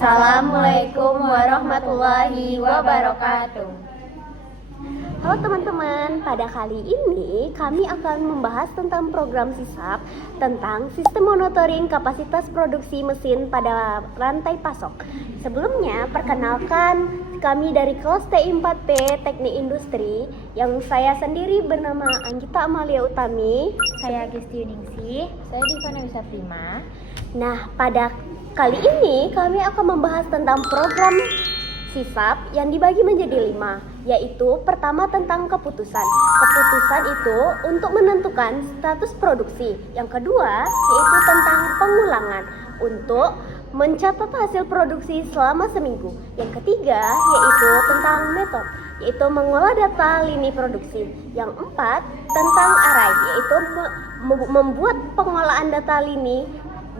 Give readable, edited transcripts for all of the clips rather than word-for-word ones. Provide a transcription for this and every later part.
Assalamualaikum warahmatullahi wabarakatuh. Halo teman-teman, pada kali ini kami akan membahas tentang program SISAP tentang sistem monitoring kapasitas produksi mesin pada rantai pasok. Sebelumnya, perkenalkan kami dari kelas TI4P Teknik Industri yang saya sendiri bernama Anggita Amalia Utami. Saya Gisti Yuningsih. Saya Divana Wisaprima. Nah, pada kali ini kami akan membahas tentang program SISAP yang dibagi menjadi 5, yaitu pertama tentang keputusan. Keputusan itu untuk menentukan status produksi. Yang kedua yaitu tentang pengulangan untuk mencatat hasil produksi selama seminggu. Yang ketiga yaitu tentang metode, yaitu mengolah data lini produksi. Yang empat tentang array, yaitu membuat pengolahan data lini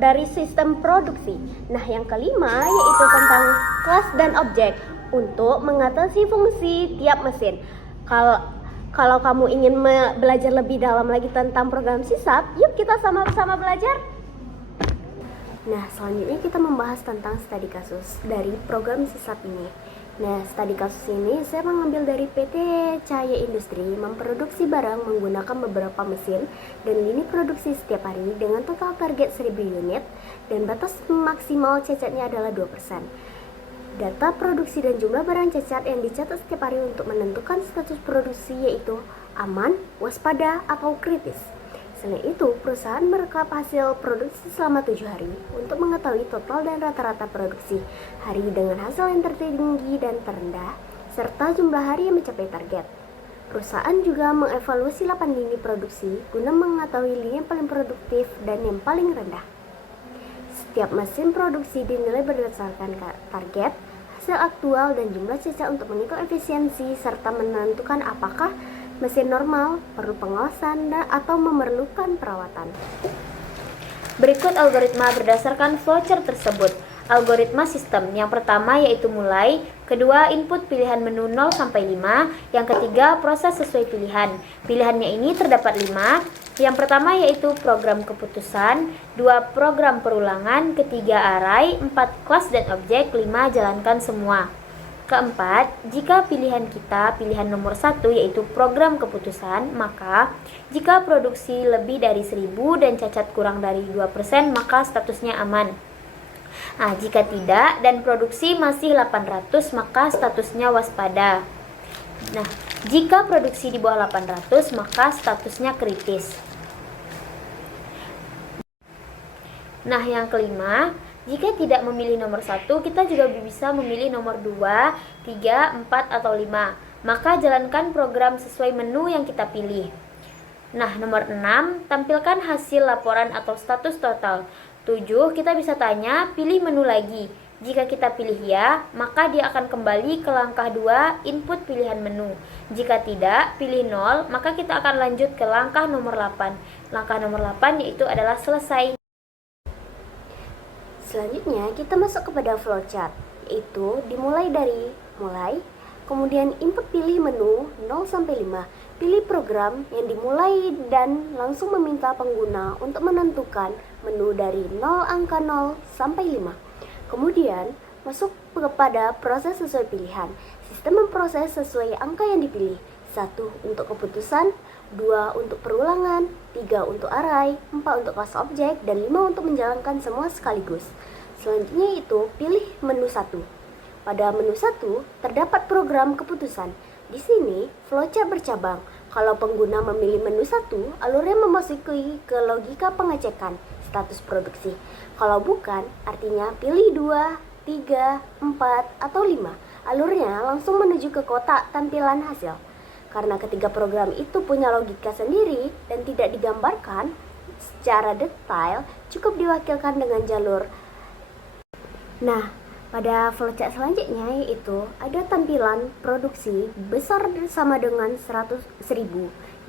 dari sistem produksi. Nah, yang kelima yaitu tentang kelas dan objek untuk mengatasi fungsi tiap mesin. Kalau kamu ingin belajar lebih dalam lagi tentang program SISAP, yuk kita sama-sama belajar. Nah, selanjutnya kita membahas tentang studi kasus dari program SISAP ini. Nah, studi kasus ini saya mengambil dari PT Cahaya Industri memproduksi barang menggunakan beberapa mesin dan lini produksi setiap hari dengan total target 1000 unit dan batas maksimal cacatnya adalah 2%. Data produksi dan jumlah barang cacat yang dicatat setiap hari untuk menentukan status produksi yaitu aman, waspada, atau kritis. Selain itu, perusahaan merekap hasil produksi selama 7 hari untuk mengetahui total dan rata-rata produksi hari dengan hasil yang tertinggi dan terendah, serta jumlah hari yang mencapai target. Perusahaan juga mengevaluasi 8 lini produksi guna mengetahui lini yang paling produktif dan yang paling rendah. Setiap mesin produksi dinilai berdasarkan target, hasil aktual, dan jumlah cacat untuk menghitung efisiensi serta menentukan apakah mesin normal, perlu pengawasan, atau memerlukan perawatan. Berikut algoritma berdasarkan flowchart tersebut. Algoritma sistem yang pertama yaitu mulai, kedua input pilihan menu 0 sampai 5, yang ketiga proses sesuai pilihan. Pilihannya ini terdapat 5. Yang pertama yaitu program keputusan, 2 program perulangan, ketiga array, 4 kelas dan objek, 5 jalankan semua. Keempat, jika pilihan kita pilihan nomor 1 yaitu program keputusan, maka jika produksi lebih dari 1000 dan cacat kurang dari 2%, maka statusnya aman. Nah, jika tidak dan produksi masih 800, maka statusnya waspada. Nah, jika produksi di bawah 800, maka statusnya kritis. Nah, yang kelima, jika tidak memilih nomor 1, kita juga bisa memilih nomor 2, 3, 4, atau 5. Maka jalankan program sesuai menu yang kita pilih. Nah, nomor 6, tampilkan hasil laporan atau status total. 7, kita bisa tanya, pilih menu lagi. Jika kita pilih ya, maka dia akan kembali ke langkah 2, input pilihan menu. Jika tidak, pilih 0, maka kita akan lanjut ke langkah nomor 8. Langkah nomor 8 yaitu adalah selesai. Selanjutnya kita masuk kepada flowchart, yaitu dimulai dari mulai, kemudian input pilih menu 0 sampai 5, pilih program yang dimulai dan langsung meminta pengguna untuk menentukan menu dari 0 angka 0 sampai 5. Kemudian masuk kepada proses sesuai pilihan. Sistem memproses sesuai angka yang dipilih. 1 untuk keputusan, 2 untuk perulangan, 3 untuk array, 4 untuk kelas objek, dan 5 untuk menjalankan semua sekaligus. Selanjutnya itu pilih menu 1. Pada menu 1 terdapat program keputusan. Di sini flowchart bercabang. Kalau pengguna memilih menu 1, alurnya memasuki ke logika pengecekan status produksi. Kalau bukan, artinya pilih 2, 3, 4, atau 5. Alurnya langsung menuju ke kotak tampilan hasil. Karena ketiga program itu punya logika sendiri dan tidak digambarkan secara detail, cukup diwakilkan dengan jalur. Nah, pada flowchart selanjutnya yaitu ada tampilan produksi besar sama dengan 1000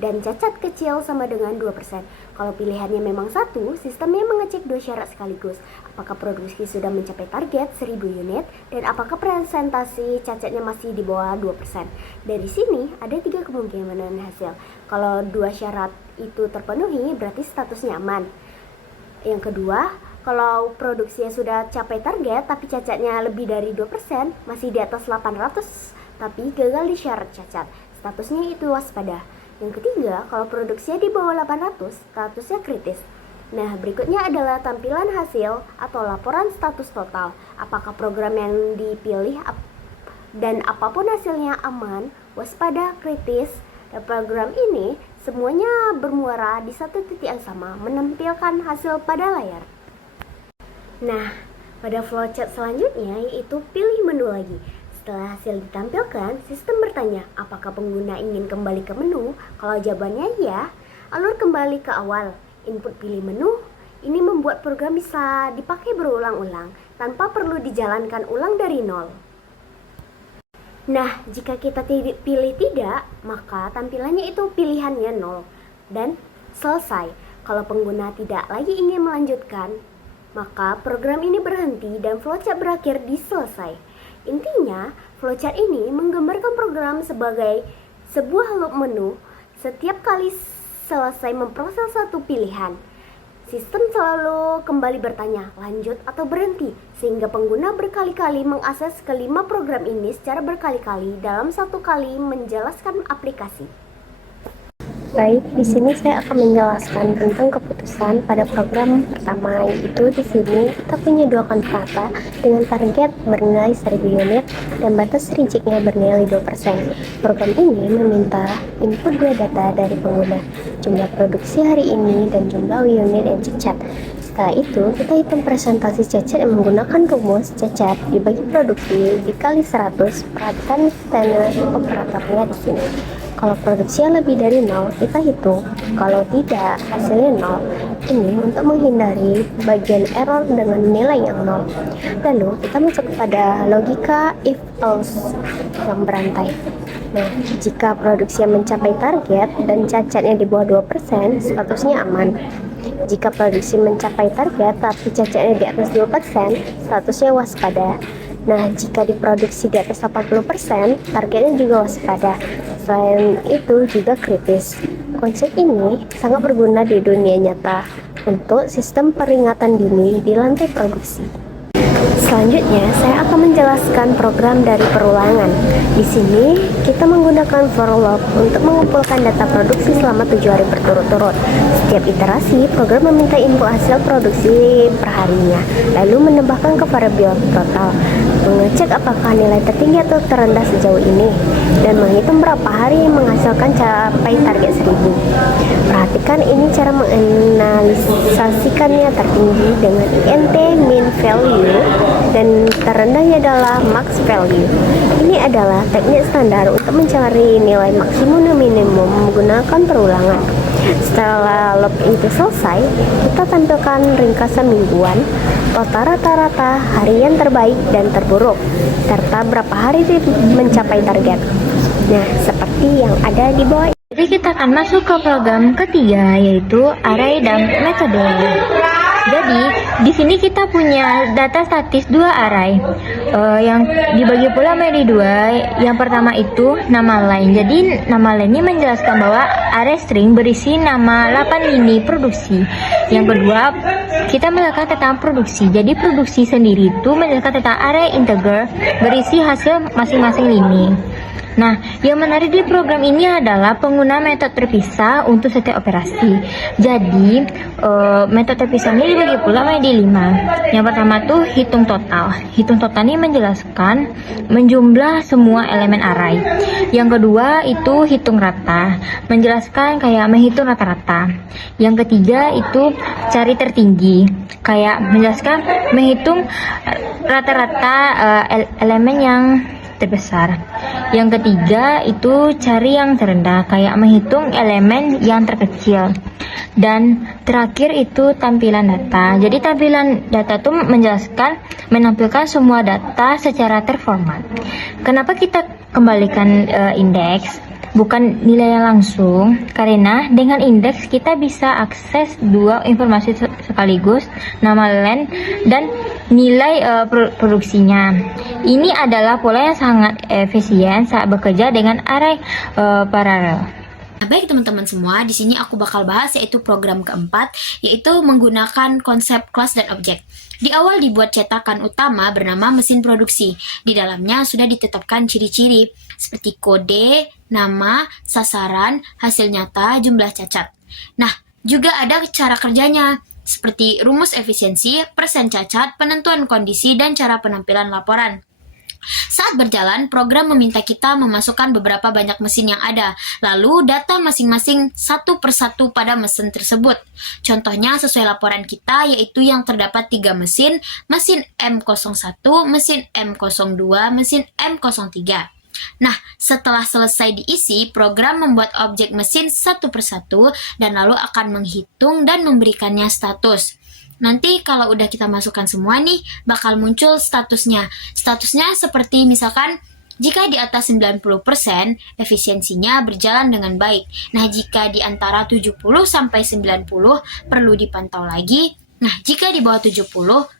dan cacat kecil sama dengan 2%. Kalau pilihannya memang 1, sistemnya mengecek 2 syarat sekaligus. Apakah produksi sudah mencapai target 1000 unit dan apakah presentasi cacatnya masih di bawah 2%. Dari sini ada 3 kemungkinan hasil. Kalau 2 syarat itu terpenuhi berarti statusnya aman. Yang kedua, Kalau produksinya sudah capai target tapi cacatnya lebih dari 2%, masih di atas 800 tapi gagal di syarat cacat, statusnya itu waspada. Yang ketiga, kalau produksinya di bawah 800, statusnya kritis. Nah, berikutnya adalah tampilan hasil atau laporan status total. Apakah program yang dipilih dan apapun hasilnya aman, waspada, kritis, dan program ini semuanya bermuara di satu titik yang sama, menampilkan hasil pada layar. Nah, pada flowchart selanjutnya yaitu pilih menu lagi. Setelah hasil ditampilkan, sistem bertanya apakah pengguna ingin kembali ke menu. Kalau jawabannya ya, alur kembali ke awal. Input pilih menu. Ini membuat program bisa dipakai berulang-ulang tanpa perlu dijalankan ulang dari nol. Nah, jika kita pilih tidak, maka tampilannya itu pilihannya 0 dan selesai. Kalau pengguna tidak lagi ingin melanjutkan, maka program ini berhenti dan flowchart berakhir di selesai. Intinya, flowchart ini menggambarkan program sebagai sebuah loop menu. Setiap kali selesai memproses satu pilihan, sistem selalu kembali bertanya, lanjut atau berhenti, sehingga pengguna berkali-kali mengakses kelima program ini secara berkali-kali dalam satu kali menjelaskan aplikasi. Baik, di sini saya akan menjelaskan tentang keputusan pada program pertama, yaitu di sini kita punya dua kantata dengan target bernilai 1000 unit dan batas rejectnya bernilai 2%. Program ini meminta input dua data dari pengguna, jumlah produksi hari ini dan jumlah unit yang cacat. Setelah itu, kita hitung presentasi cacat yang menggunakan rumus cacat dibagi produksi dikali 100. Perhatikan standar operatornya di sini. Kalau produksinya lebih dari 0, kita hitung. Kalau tidak, hasilnya 0. Ini untuk menghindari bagian error dengan nilai yang 0. Lalu, kita masuk kepada logika if-else yang berantai. Nah, jika produksinya mencapai target dan cacatnya di bawah 2%, statusnya aman. Jika produksi mencapai target tapi cacatnya di atas 2%, statusnya waspada. Nah, jika diproduksi di atas 80%, targetnya juga waspada. Selain itu juga kritis. Konsep ini sangat berguna di dunia nyata untuk sistem peringatan dini di lantai produksi. Selanjutnya, saya akan menjelaskan program dari perulangan. Di sini, kita menggunakan for loop untuk mengumpulkan data produksi selama 7 hari berturut-turut. Setiap iterasi, program meminta input hasil produksi perharinya, lalu menambahkan ke variabel total, mengecek apakah nilai tertinggi atau terendah sejauh ini, dan menghitung berapa hari menghasilkan capai target 1000. Perhatikan ini cara menganalisasikannya tertinggi dengan int min value dan terendahnya adalah max value. Ini adalah teknik standar untuk mencari nilai maksimum dan minimum menggunakan perulangan. Setelah loop itu selesai, kita tampilkan ringkasan mingguan, total rata-rata, harian terbaik dan terburuk, serta berapa hari mencapai target. Nah, seperti yang ada di bawah. Jadi kita akan masuk ke program ketiga, yaitu array dan metode. Jadi di sini kita punya data statis dua array yang dibagi pula menjadi dua. Yang pertama itu nama line. Jadi nama line ini menjelaskan bahwa array string berisi nama 8 lini produksi. Yang kedua, kita menjelaskan tentang produksi. Jadi produksi sendiri itu menjelaskan tentang array integer berisi hasil masing-masing lini. Nah, yang menarik di program ini adalah pengguna metode terpisah untuk setiap operasi. Jadi, metode terpisah ini dibagi pula menjadi 5. Yang pertama tuh hitung total. Hitung total ini menjelaskan menjumlah semua elemen array. Yang kedua itu hitung rata, menjelaskan kayak menghitung rata-rata. Yang ketiga itu cari tertinggi, kayak menjelaskan menghitung rata-rata elemen yang terbesar. Yang ketiga itu cari yang terendah, kayak menghitung elemen yang terkecil. Dan terakhir itu tampilan data. Jadi tampilan data itu menjelaskan menampilkan semua data secara terformat. Kenapa kita kembalikan indeks bukan nilai langsung? Karena dengan indeks kita bisa akses dua informasi sekaligus, nama len dan nilai produksinya. Ini adalah pola yang sangat efisien saat bekerja dengan array paralel. Nah, baik teman-teman semua, di sini aku bakal bahas yaitu program keempat, yaitu menggunakan konsep kelas dan objek. Di awal dibuat cetakan utama bernama mesin produksi. Di dalamnya sudah ditetapkan ciri-ciri seperti kode, nama, sasaran, hasil nyata, jumlah cacat. Nah, juga ada cara kerjanya seperti rumus efisiensi, persen cacat, penentuan kondisi, dan cara penampilan laporan. Saat berjalan, program meminta kita memasukkan beberapa banyak mesin yang ada, lalu data masing-masing satu persatu pada mesin tersebut. Contohnya sesuai laporan kita, yaitu yang terdapat 3 mesin, mesin M01, mesin M02, mesin M03. Nah, setelah selesai diisi, program membuat objek mesin satu persatu dan lalu akan menghitung dan memberikannya status. Nanti kalau udah kita masukkan semua nih, bakal muncul statusnya. Statusnya seperti misalkan, jika di atas 90%, efisiensinya berjalan dengan baik. Nah, jika di antara 70 sampai 90, perlu dipantau lagi. Nah, jika di bawah 70,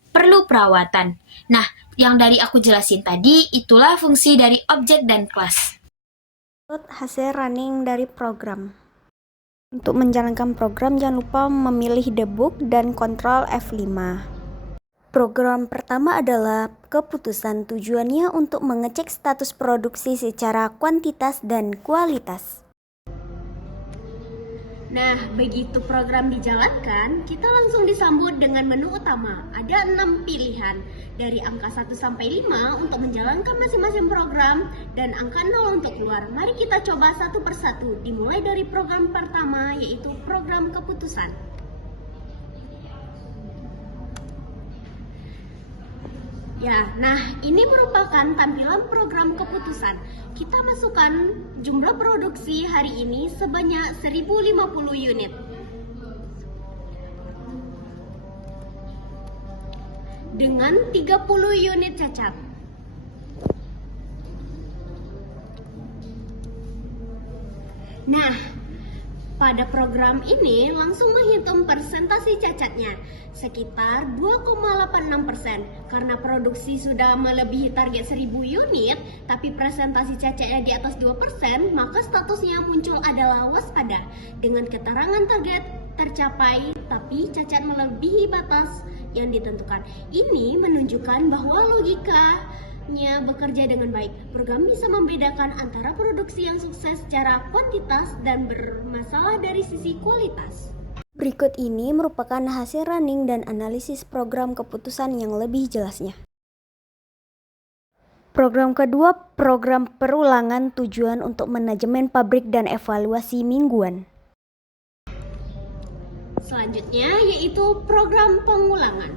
perlu perawatan. Nah, yang dari aku jelasin tadi, itulah fungsi dari objek dan kelas. Hasil running dari program. Untuk menjalankan program, jangan lupa memilih debug dan kontrol F5. Program pertama adalah keputusan. Tujuannya untuk mengecek status produksi secara kuantitas dan kualitas. Nah, begitu program dijalankan, kita langsung disambut dengan menu utama. Ada 6 pilihan, dari angka 1 sampai 5 untuk menjalankan masing-masing program, dan angka 0 untuk keluar. Mari kita coba satu persatu, dimulai dari program pertama, yaitu program keputusan. Ya, nah ini merupakan tampilan program keputusan. Kita masukkan jumlah produksi hari ini sebanyak 1050 unit. Dengan 30 unit cacat. Nah, pada program ini langsung menghitung persentase cacatnya sekitar 2,86%. Karena produksi sudah melebihi target 1000 unit, tapi presentasi cacatnya di atas 2%, maka statusnya muncul adalah waspada dengan keterangan target tercapai, tapi cacat melebihi batas yang ditentukan. Ini menunjukkan bahwa logikanya bekerja dengan baik. Program bisa membedakan antara produksi yang sukses secara kuantitas dan bermasalah dari sisi kualitas. Berikut ini merupakan hasil running dan analisis program keputusan yang lebih jelasnya. Program kedua, program perulangan, tujuan untuk manajemen pabrik dan evaluasi mingguan. Selanjutnya yaitu program pengulangan.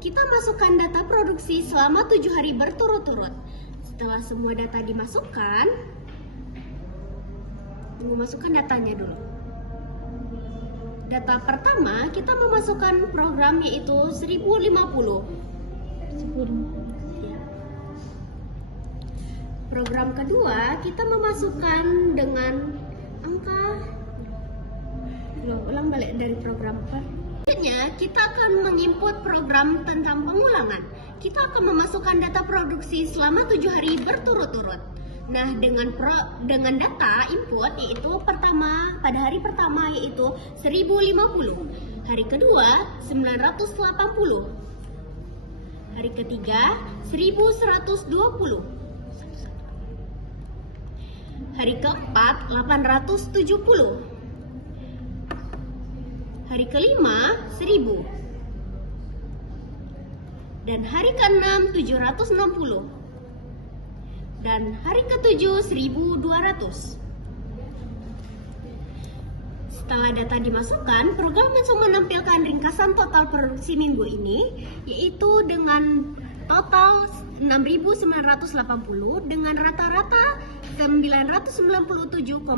Kita masukkan data produksi selama 7 hari berturut-turut. Setelah semua data dimasukkan, memasukkan datanya dulu. Data pertama kita memasukkan program yaitu 1050. Ya. Program kedua kita memasukkan dengan angka. Ulang balik dari program apa? Selanjutnya kita akan menginput program tentang pengulangan. Kita akan memasukkan data produksi selama 7 hari berturut-turut. Nah, dengan data input yaitu pada hari pertama yaitu 1050, hari kedua 980, hari ketiga 1120, hari keempat 870, hari kelima 1000, dan hari keenam 760. Dan hari ke-7 1200. Setelah data dimasukkan, program langsung menampilkan ringkasan total produksi minggu ini, yaitu dengan total 6.980 dengan rata-rata 997,14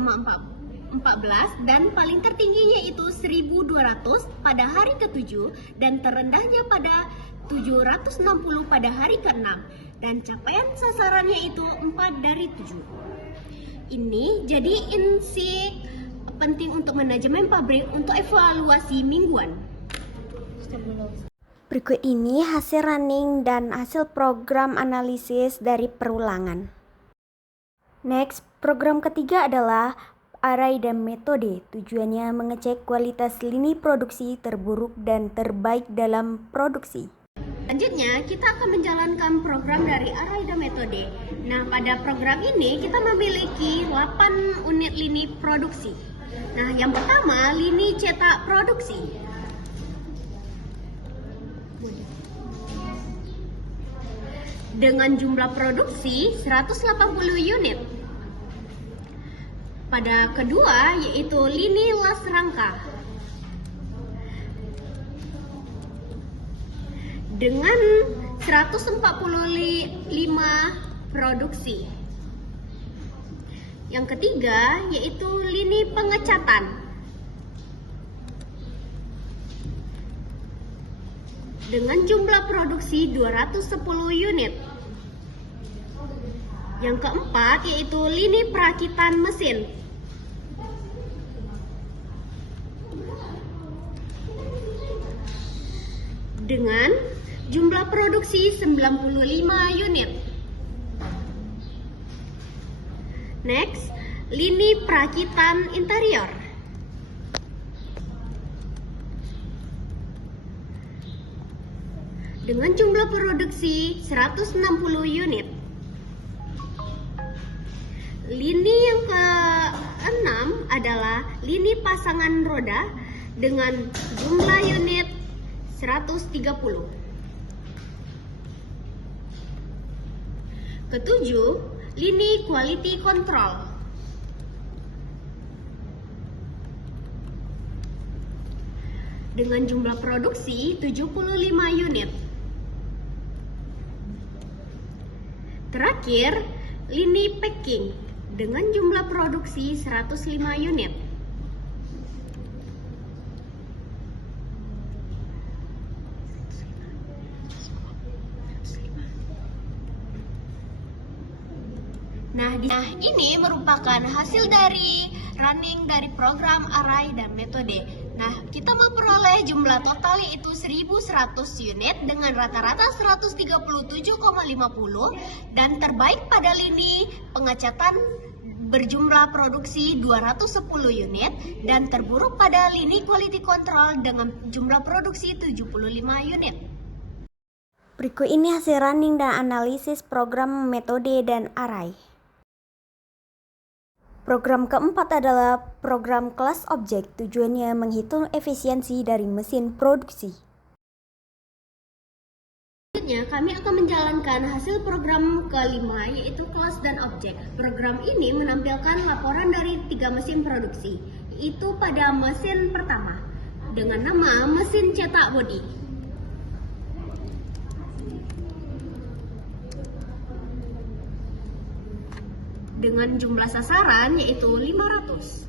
dan paling tertinggi yaitu 1.200 pada hari ke-7 dan terendahnya pada 760 pada hari ke-6. Dan capaian sasarannya itu 4 dari 7. Ini jadi insight penting untuk manajemen pabrik untuk evaluasi mingguan. Berikut ini hasil running dan hasil program analisis dari perulangan. Next, program ketiga adalah array dan metode. Tujuannya mengecek kualitas lini produksi terburuk dan terbaik dalam produksi. Selanjutnya, kita akan menjalankan program dari array dan metode. Nah, pada program ini kita memiliki 8 unit lini produksi. Nah, yang pertama, lini cetak produksi. Dengan jumlah produksi 180 unit. Pada kedua, yaitu lini las rangka. Dengan 145 produksi. Yang ketiga yaitu lini pengecatan. Dengan jumlah produksi 210 unit. Yang keempat yaitu lini perakitan mesin. Dengan jumlah produksi 95 unit. Next, lini perakitan interior. Dengan jumlah produksi 160 unit. Lini yang ke-6 adalah lini pasangan roda dengan jumlah unit 130. Ketujuh, lini quality control. Dengan jumlah produksi 75 unit. Terakhir, lini packing dengan jumlah produksi 105 unit. Nah, ini merupakan hasil dari running dari program array dan metode. Nah, kita memperoleh jumlah total yaitu 1100 unit dengan rata-rata 137,50 dan terbaik pada lini pengecatan berjumlah produksi 210 unit dan terburuk pada lini quality control dengan jumlah produksi 75 unit. Berikut ini hasil running dan analisis program metode dan array. Program keempat adalah program kelas objek. Tujuannya menghitung efisiensi dari mesin produksi. Selanjutnya, kami akan menjalankan hasil program kelima yaitu kelas dan objek. Program ini menampilkan laporan dari 3 mesin produksi, yaitu pada mesin pertama dengan nama mesin cetak bodi. Dengan jumlah sasaran yaitu 500.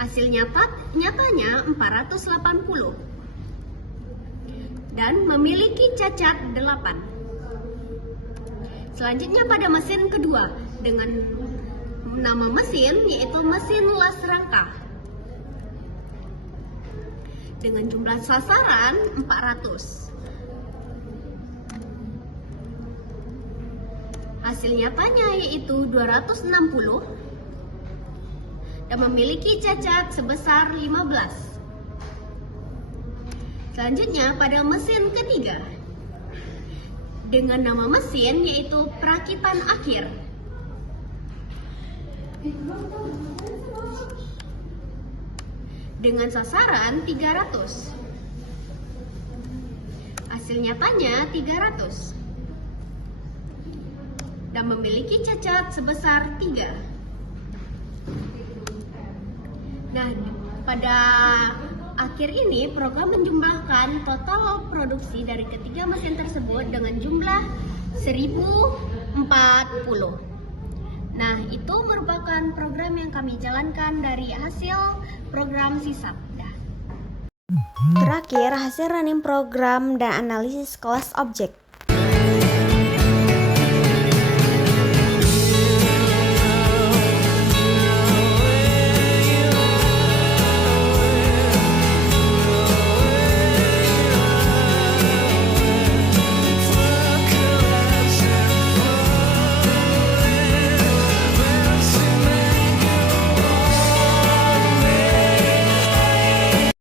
Hasil nyatanya 480 dan memiliki cacat 8. Selanjutnya pada mesin kedua dengan nama mesin yaitu mesin las rangka. Dengan jumlah sasaran 400. Hasil nyatanya yaitu 260 dan memiliki cacat sebesar 15. Selanjutnya pada mesin ketiga dengan nama mesin yaitu perakitan akhir. Dengan sasaran 300. Hasil nyatanya 300. Dan memiliki cacat sebesar 3. Nah, pada akhir ini program menjumlahkan total produksi dari ketiga mesin tersebut dengan jumlah 1040. Nah, itu merupakan program yang kami jalankan dari hasil program sisap. Terakhir, hasil running program dan analisis kelas objek.